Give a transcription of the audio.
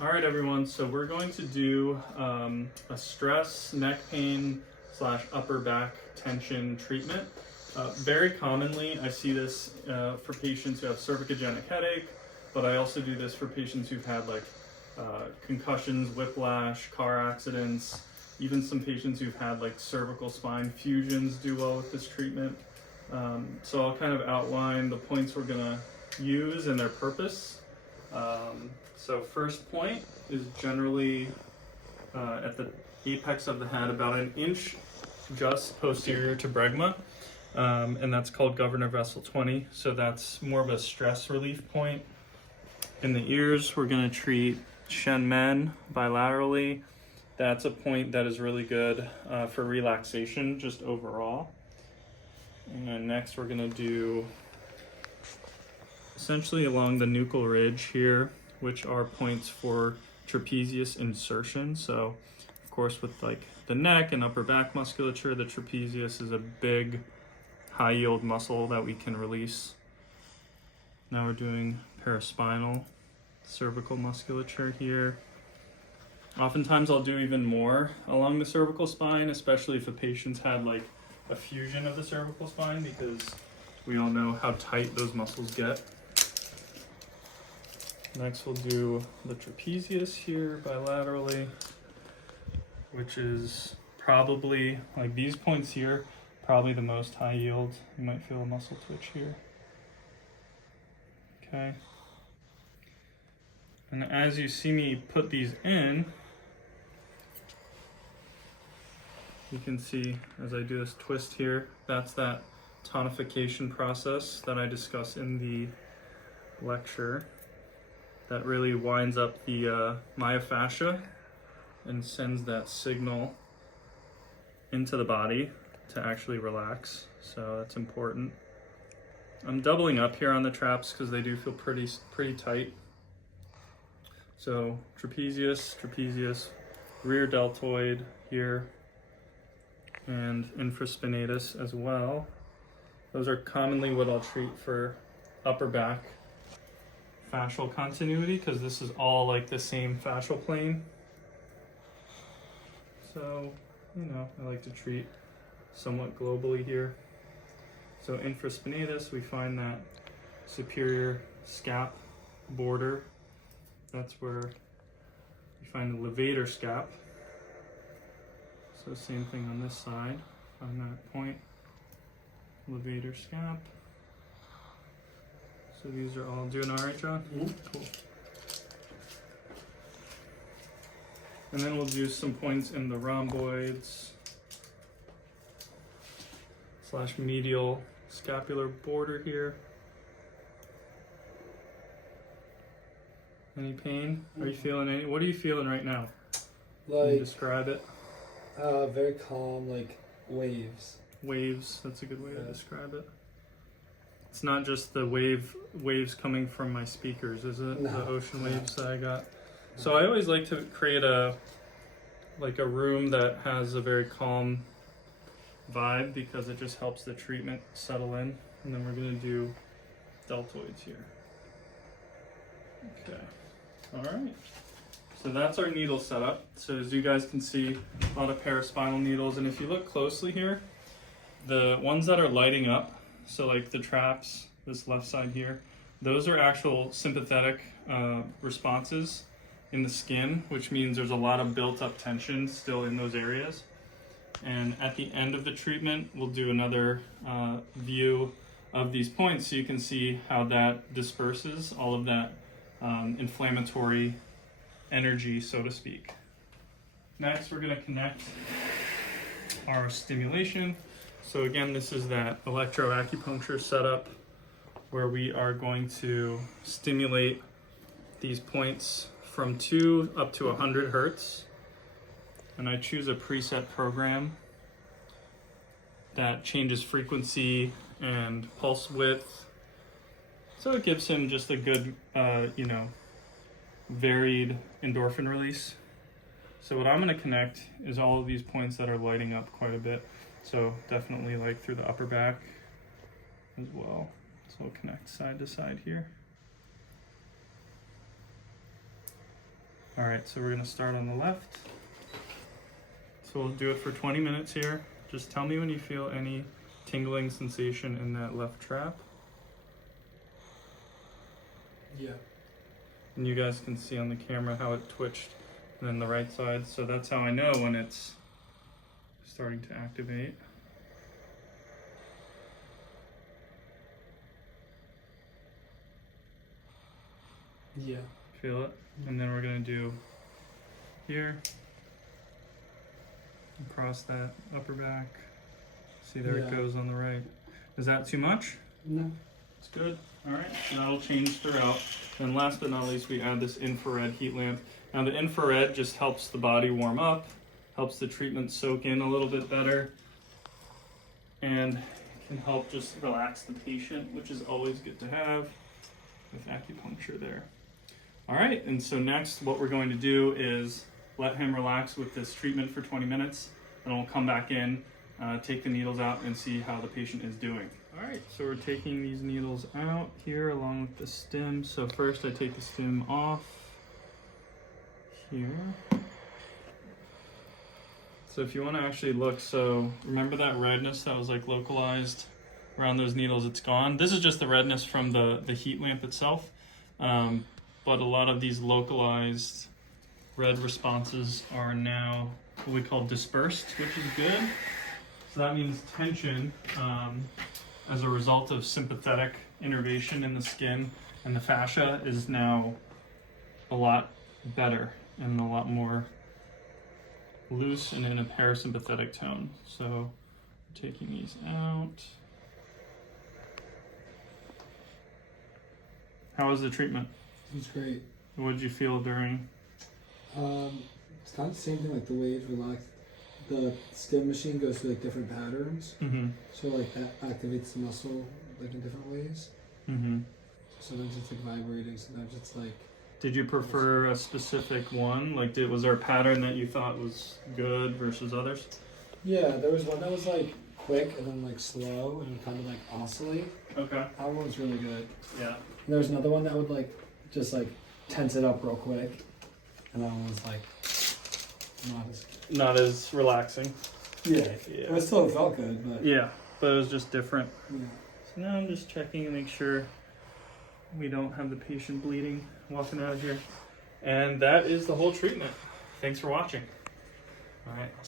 All right, everyone, so we're going to do a stress, neck pain / upper back tension treatment. Very commonly, I see this for patients who have cervicogenic headache, but I also do this for patients who've had like concussions, whiplash, car accidents, even some patients who've had like cervical spine fusions do well with this treatment. So I'll kind of outline the points we're gonna use and their purpose. So first point is generally at the apex of the head, about 1 inch just posterior to bregma, and that's called governor vessel 20. So that's more of a stress relief point. In the ears, we're going to treat Shen Men bilaterally. That's a point that is really good for relaxation just overall. And then next we're going to do essentially along the nuchal ridge here, which are points for trapezius insertion. So of course with like the neck and upper back musculature, the trapezius is a big high yield muscle that we can release. Now we're doing paraspinal, cervical musculature here. Oftentimes I'll do even more along the cervical spine, especially if a patient's had like a fusion of the cervical spine, because we all know how tight those muscles get. Next we'll do the trapezius here bilaterally, which is probably, like these points here, probably the most high yield. You might feel a muscle twitch here. Okay. And as you see me put these in, you can see as I do this twist here, that's that tonification process that I discuss in the lecture. That really winds up the myofascia and sends that signal into the body to actually relax. So that's important. I'm doubling up here on the traps because they do feel pretty tight. So trapezius, rear deltoid here, and infraspinatus as well. Those are commonly what I'll treat for upper back fascial continuity, because this is all like the same fascial plane. So, you know, I like to treat somewhat globally here. So infraspinatus, we find that superior scap border. That's where we find the levator scap. So same thing on this side, find that point, levator scap. So these are all doing all right, John? Mm-hmm. Cool. And then we'll do some points in the rhomboids / medial scapular border here. Any pain? Are you feeling any? What are you feeling right now? Can you Like, describe it? very calm, like waves. Waves, that's a good way to describe it. It's not just the waves coming from my speakers, is it? No. The ocean waves that I got. So I always like to create a room that has a very calm vibe, because it just helps the treatment settle in. And then we're gonna do deltoids here. Okay, all right. So that's our needle setup. So as you guys can see, a lot of paraspinal needles. And if you look closely here, the ones that are lighting up, so like the traps, this left side here, those are actual sympathetic responses in the skin, which means there's a lot of built up tension still in those areas. And at the end of the treatment, we'll do another view of these points so you can see how that disperses all of that inflammatory energy, so to speak. Next, we're going to connect our stimulation. So again, this is that electro-acupuncture setup where we are going to stimulate these points from 2 up to 100 hertz. And I choose a preset program that changes frequency and pulse width. So it gives him just a good, varied endorphin release. So what I'm going to connect is all of these points that are lighting up quite a bit. So definitely like through the upper back as well. So we'll connect side to side here. All right, so we're gonna start on the left. So we'll do it for 20 minutes here. Just tell me when you feel any tingling sensation in that left trap. Yeah. And you guys can see on the camera how it twitched, and then the right side. So that's how I know when it's starting to activate. Yeah. Feel it? And then we're gonna do here, across that upper back. See, there it Yeah. goes on the right. Is that too much? No. It's good. All right, so that'll change throughout. And last but not least, we add this infrared heat lamp. Now the infrared just helps the body warm up, helps the treatment soak in a little bit better, and can help just relax the patient, which is always good to have with acupuncture there. All right, and so next what we're going to do is let him relax with this treatment for 20 minutes, and we'll come back in, take the needles out, and see how the patient is doing. All right, so we're taking these needles out here along with the stem. So first I take the stem off here. So if you want to actually look, so remember that redness that was like localized around those needles, it's gone. This is just the redness from the heat lamp itself. But a lot of these localized red responses are now what we call dispersed, which is good. So that means tension as a result of sympathetic innervation in the skin and the fascia is now a lot better and a lot more loose and in a parasympathetic tone. So taking these out. How was the treatment? It's great. What did you feel during? It's kind of the same thing, like the waves relax. The stim machine goes through like different patterns. Mm-hmm. So like that activates the muscle like in different ways. Mm-hmm. Sometimes it's like vibrating, sometimes it's like. Did you prefer a specific one? Like, was there a pattern that you thought was good versus others? Yeah, there was one that was like quick and then like slow and kind of like oscillate. Okay. That one was really good. Yeah. And there was another one that would like just like tense it up real quick, and that one was like not as good. Not as relaxing. Yeah. Yeah. It still felt good, but Yeah, but it was just different. yeah. So now I'm just checking to make sure we don't have the patient bleeding walking out of here. And that is the whole treatment. Thanks for watching. All right.